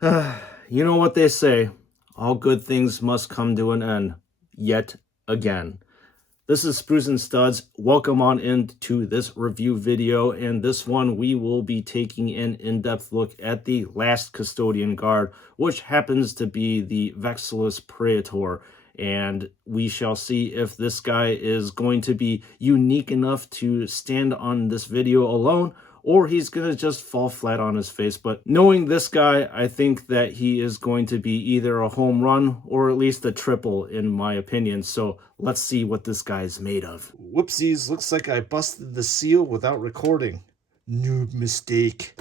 You know what they say, all good things must come to an end, yet again. This is Spruce and Studs. Welcome on into this review video, and this one we will be taking an in-depth look at the last Custodian Guard, which happens to be the Vexilus Praetor, and we shall see if this guy is going to be unique enough to stand on this video alone, or he's going to just fall flat on his face. But knowing this guy, I think that he is going to be either a home run or at least a triple, in my opinion. So let's see what this guy's made of. Whoopsies, looks like I busted the seal without recording. Noob mistake.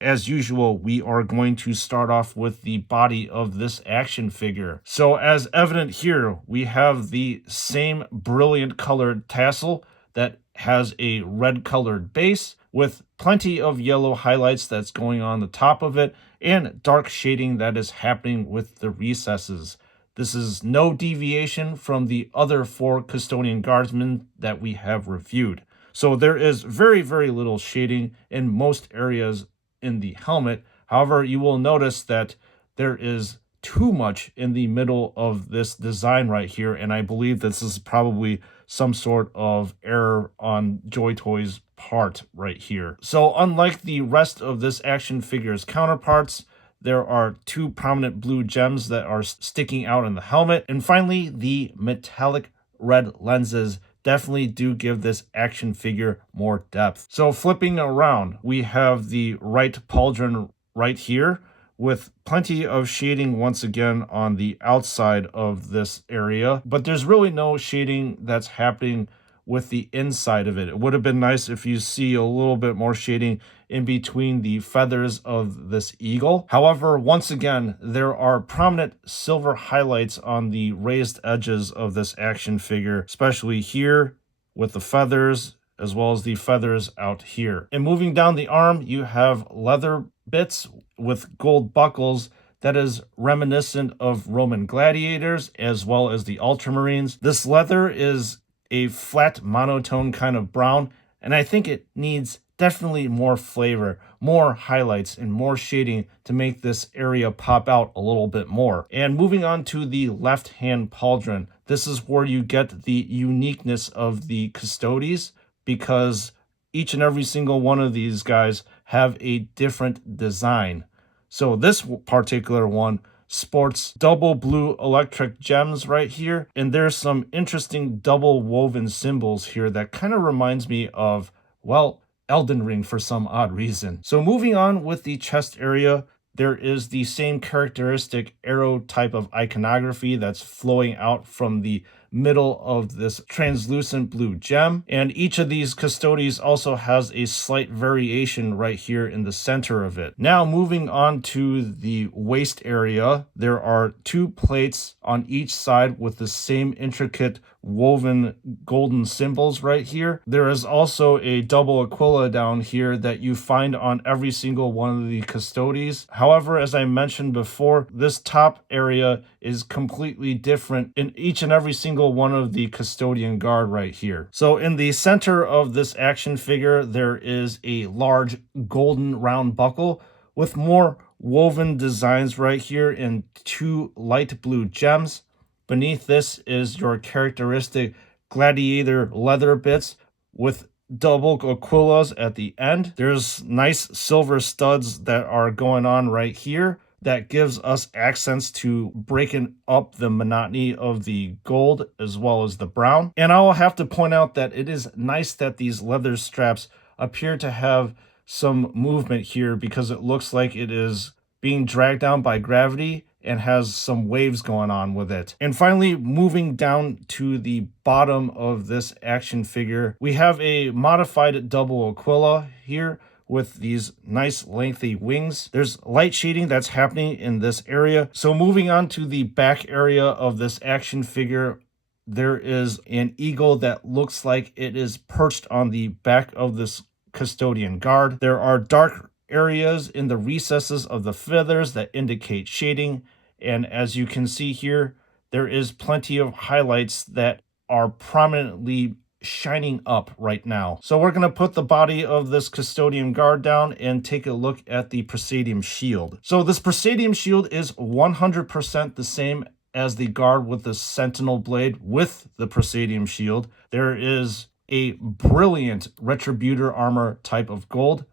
As usual, we are going to start off with the body of this action figure. So as evident here, we have the same brilliant colored tassel that has a red colored base with plenty of yellow highlights that's going on the top of it and dark shading that is happening with the recesses. This is no deviation from the other 4 Custodian Guardsmen that we have reviewed. So there is very, very little shading in most areas in the helmet. However, you will notice that there is too much in the middle of this design right here, and I believe this is probably some sort of error on JoyToy's part right here. So unlike the rest of this action figure's counterparts, there are 2 prominent blue gems that are sticking out in the helmet, and finally the metallic red lenses definitely do give this action figure more depth. So flipping around, we have the right pauldron right here with plenty of shading once again on the outside of this area, but there's really no shading that's happening with the inside of it. It would have been nice if you see a little bit more shading in between the feathers of this eagle. However, once again, there are prominent silver highlights on the raised edges of this action figure, especially here with the feathers, as well as the feathers out here. And moving down the arm, you have leather bits with gold buckles that is reminiscent of Roman gladiators, as well as the Ultramarines. This leather is a flat monotone kind of brown, and I think it needs definitely more flavor, more highlights, and more shading to make this area pop out a little bit more. And moving on to the left hand pauldron, this is where you get the uniqueness of the Custodes, because each and every single one of these guys have a different design. So this particular one sports double blue electric gems right here, and there's some interesting double woven symbols here that kind of reminds me of, well, Elden Ring for some odd reason. So moving on with the chest area, there is the same characteristic arrow type of iconography that's flowing out from the middle of this translucent blue gem, and each of these Custodes also has a slight variation right here in the center of it. Now moving on to the waist area, there are 2 plates on each side with the same intricate woven golden symbols right here. There is also a double aquila down here that you find on every single one of the Custodes. However, as I mentioned before, this top area is completely different in each and every single one of the Custodian Guard right here. So in the center of this action figure, there is a large golden round buckle with more woven designs right here in 2 light blue gems. Beneath this is your characteristic gladiator leather bits with double aquillas at the end. There's nice silver studs that are going on right here that gives us accents to breaking up the monotony of the gold as well as the brown. And I will have to point out that it is nice that these leather straps appear to have some movement here, because it looks like it is being dragged down by gravity and has some waves going on with it. And finally, moving down to the bottom of this action figure, we have a modified double aquila here with these nice lengthy wings. There's light shading that's happening in this area. So moving on to the back area of this action figure, there is an eagle that looks like it is perched on the back of this Custodian Guard. There are dark areas in the recesses of the feathers that indicate shading, and as you can see here, there is plenty of highlights that are prominently shining up right now. So we're going to put the body of this Custodian Guard down and take a look at the Presidium Shield. So this Presidium Shield is 100% the same as the Guard with the Sentinel Blade with the Presidium Shield. There is a brilliant Retributor armor type of gold,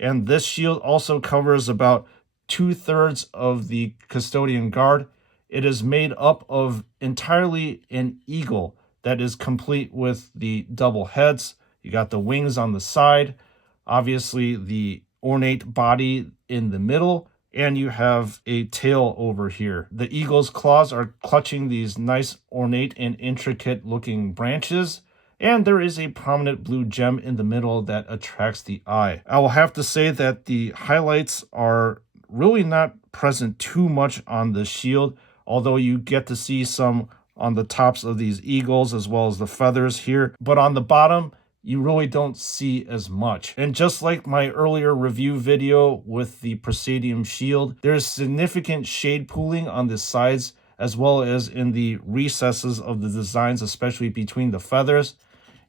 and this shield also covers about 2/3 of the Custodian Guard. It is made up of entirely an eagle that is complete with the double heads. You got the wings on the side, obviously the ornate body in the middle, and you have a tail over here. The eagle's claws are clutching these nice ornate and intricate looking branches, and there is a prominent blue gem in the middle that attracts the eye. I will have to say that the highlights are really not present too much on the shield, although you get to see some on the tops of these eagles as well as the feathers here. But on the bottom, you really don't see as much. And just like my earlier review video with the Presidium Shield, there's significant shade pooling on the sides as well as in the recesses of the designs, especially between the feathers.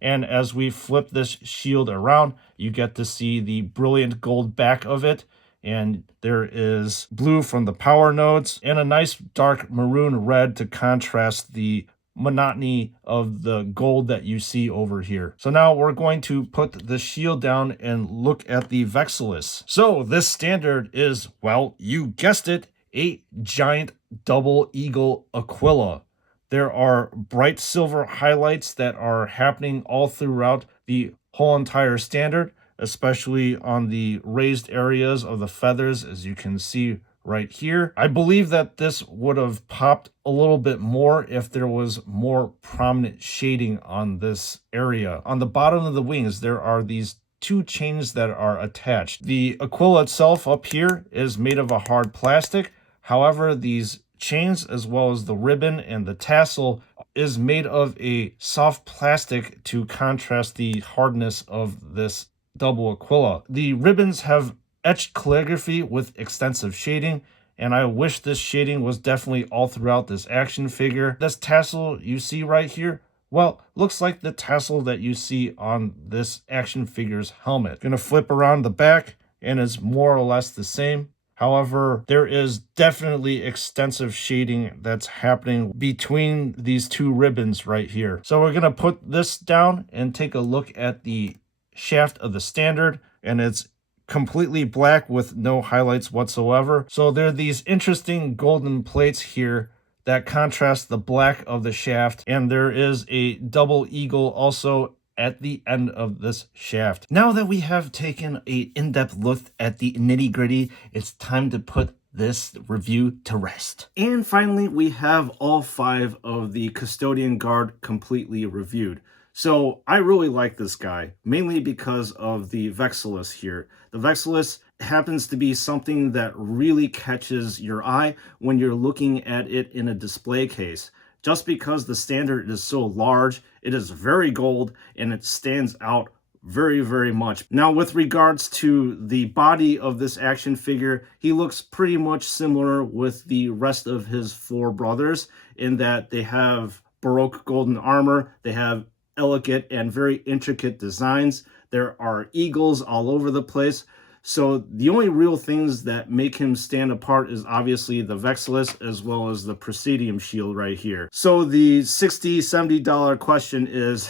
And as we flip this shield around, you get to see the brilliant gold back of it. And there is blue from the power nodes and a nice dark maroon red to contrast the monotony of the gold that you see over here. So now we're going to put the shield down and look at the Vexilus. So this standard is, well, you guessed it, a giant double eagle Aquila. There are bright silver highlights that are happening all throughout the whole entire standard, especially on the raised areas of the feathers, as you can see right here. I believe that this would have popped a little bit more if there was more prominent shading on this area. On the bottom of the wings, there are these two chains that are attached. The Aquila itself up here is made of a hard plastic. However, these chains as well as the ribbon and the tassel is made of a soft plastic to contrast the hardness of this double Aquila. The ribbons have etched calligraphy with extensive shading, and I wish this shading was definitely all throughout this action figure. This tassel you see right here, well, looks like the tassel that you see on this action figure's helmet. Gonna flip around the back and it's more or less the same. However, there is definitely extensive shading that's happening between these two ribbons right here. So we're gonna put this down and take a look at the shaft of the standard, and it's completely black with no highlights whatsoever. So there are these interesting golden plates here that contrast the black of the shaft, and there is a double eagle also at the end of this shaft. Now that we have taken an in-depth look at the nitty-gritty, it's time to put this review to rest. And finally, we have all 5 of the Custodian Guard completely reviewed. So I really like this guy, mainly because of the Vexilus here. The Vexilus happens to be something that really catches your eye when you're looking at it in a display case. Just because the standard is so large, it is very gold, and it stands out very, very much. Now, with regards to the body of this action figure, he looks pretty much similar with the rest of his 4 brothers in that they have Baroque golden armor, they have elegant and very intricate designs. There are eagles all over the place. So the only real things that make him stand apart is obviously the Vexilus as well as the Presidium Shield right here. So the $60, $70 question is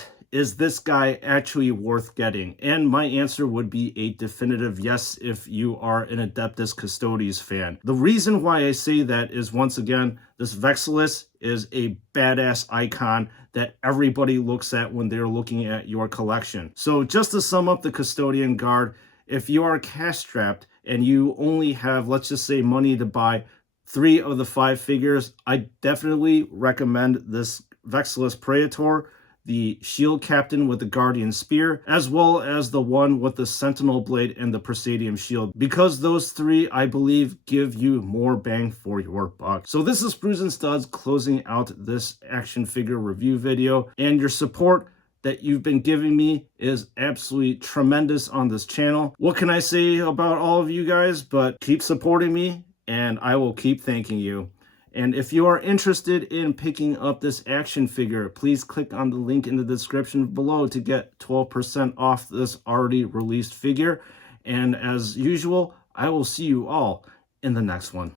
this guy actually worth getting? And my answer would be a definitive yes if you are an Adeptus Custodes fan. The reason why I say that is, once again, this Vexilus is a badass icon that everybody looks at when they're looking at your collection. So just to sum up the Custodian Guard, if you are cash strapped and you only have, let's just say, money to buy 3 of the 5 figures, I definitely recommend this Vexilus Praetor, the Shield Captain with the Guardian Spear, as well as the one with the Sentinel Blade and the Presidium Shield, because those 3, I believe, give you more bang for your buck. So this is Sprues and Studs closing out this action figure review video, and your support that you've been giving me is absolutely tremendous on this channel. What can I say about all of you guys but keep supporting me, and I will keep thanking you. And if you are interested in picking up this action figure, please click on the link in the description below to get 12% off this already released figure. And as usual, I will see you all in the next one.